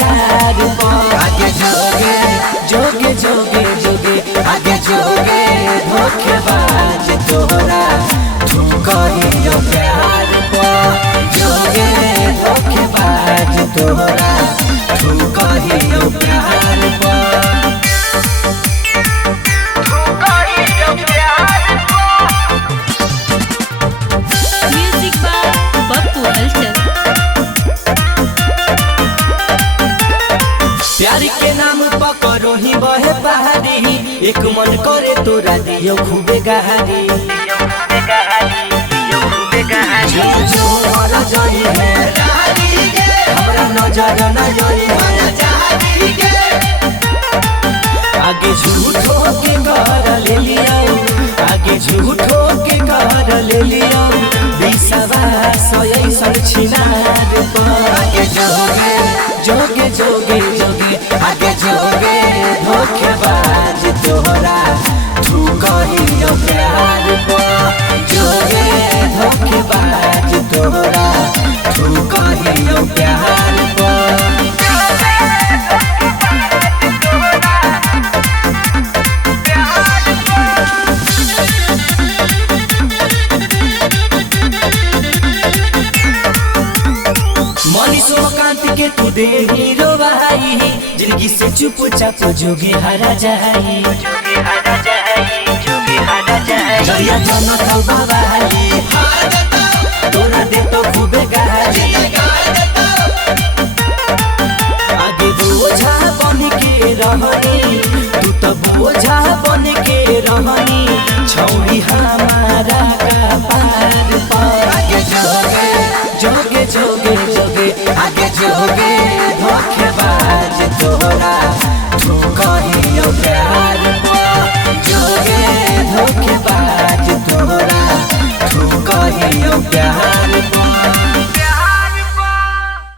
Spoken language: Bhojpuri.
हजार आगे जोगे जोगे जोगे जोगे आगे जोगे धोखेबाज तोहरा तू कहियो प्यार जोगे धोखेबाज तोहरा तू कहियो प्यार म्यूजिक बाय बप्पू हलचल। प्यार के नाम पकड़ो ही बहे पहाड़ी एक मन करे तोरा दियो खूबे गहारी जो जो मरा जाई है हमरा नजर न जाई आगे झूठो के कर ले लिया आगे झूठो के कर ले लिया विश्वास ऐसन छिनार आगे जोगे जोगे जोगे जोगे आगे जोगे धोखेबाज तोहरा तू कहियो प्यार जोगे धोखेबाज तोहरा तू कहियो प्यार मनीषोकांत के तू दे हीरो भाई जिंदगी से चुपचाप जोगे हरा जाई जया जनता बाबाई तोरा दे तो खूबे गाली आगे बोझा बन के रहनी तू तो बोझा बन के रहनी छौरी हमारा का पार आगे जोगे जोगे जोगे जोगे आगे जोगे